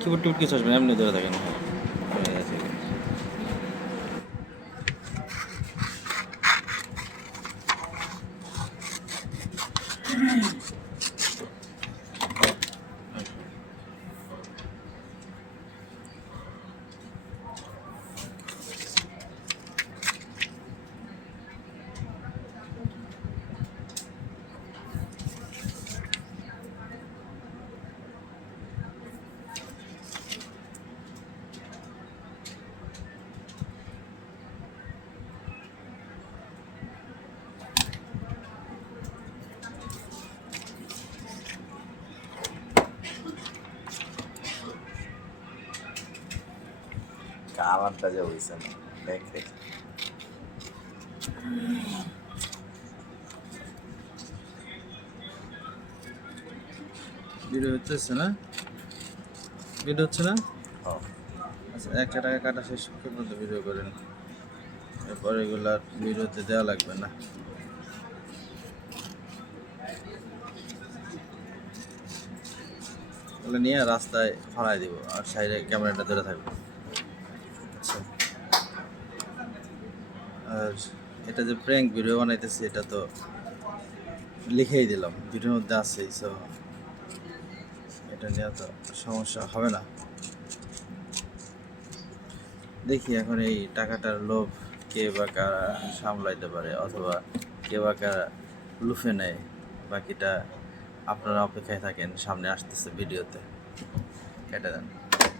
Keyboard টিবোর্ড কিছু আসবে না, এমনি ধরে থাকেন। কালারটা যে হয়েছে না দেখে ভিডিও হচ্ছে না, ভিডিও হচ্ছে না। হ্যাঁ। আচ্ছা, একটা টাকা কাটা শেষ পর্যন্ত ভিডিও করেন, এরপর এগুলো আর ভিডিওতে দেওয়া লাগবে না। এগুলো নিয়ে রাস্তায় ফালাই দিব আর সাইডে ক্যামেরাটা ধরে থাকবে। আচ্ছা, আর এটা যে প্র্যাঙ্ক ভিডিও বানাইতেছি এটা তো লিখেই দিলাম, ভিডিওর মধ্যে আছেই, সো এটা নিয়ে তো সমস্যা হবে না। দেখি এখন এই টাকাটার লোভ কে বা কারা সামলাইতে পারে, অথবা কে বা কারা লুফে নেয়। বাকিটা আপনারা অপেক্ষায় থাকেন, সামনে আসতেছে ভিডিওতে। কেটে দেন।